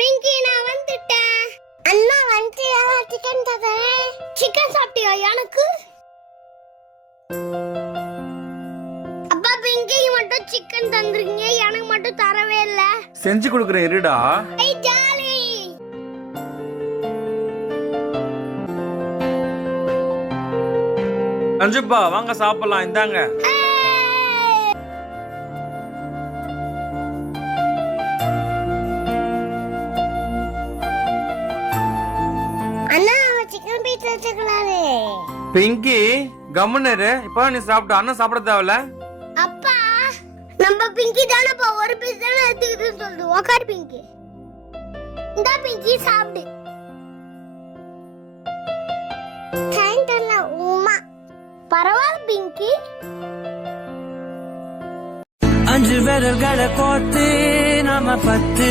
பிங்கி நான் வந்துட்டேன். அண்ணா வந்து சிக்கன் தரேன். சிக்கன் சாப்பிட்டியா? எனக்கு அப்பா பிங்கி மட்டும் சிக்கன் தந்துருக்கீங்க, எனக்கு மட்டும் தரவே இல்ல. செஞ்சு கொடுக்குறேன் இருடா. ஜாலி. அஞ்சுப்பா வாங்க சாப்பிடலாம், இந்தாங்க. அண்ணா சிக்கன் பீஸ் வச்சுக்கலாரு. பிங்கி கம்முன்னு இப்ப நீ சாப்பிட்டு அண்ணன் சாப்பிட தேவையில்ல. அப்பா நம்ம பிங்கி தானேப்பா ஒரு பீஸ் தானே எடுத்துக்கிட்டுன்னு சொல்லுது. உக்கார் பிங்கி. இந்த பிங்கி சாப்பிடு. தேங்க்ல உமா பரவாயில்ல பிங்கி. 5 விரல்களை கோர்த்து நாம 10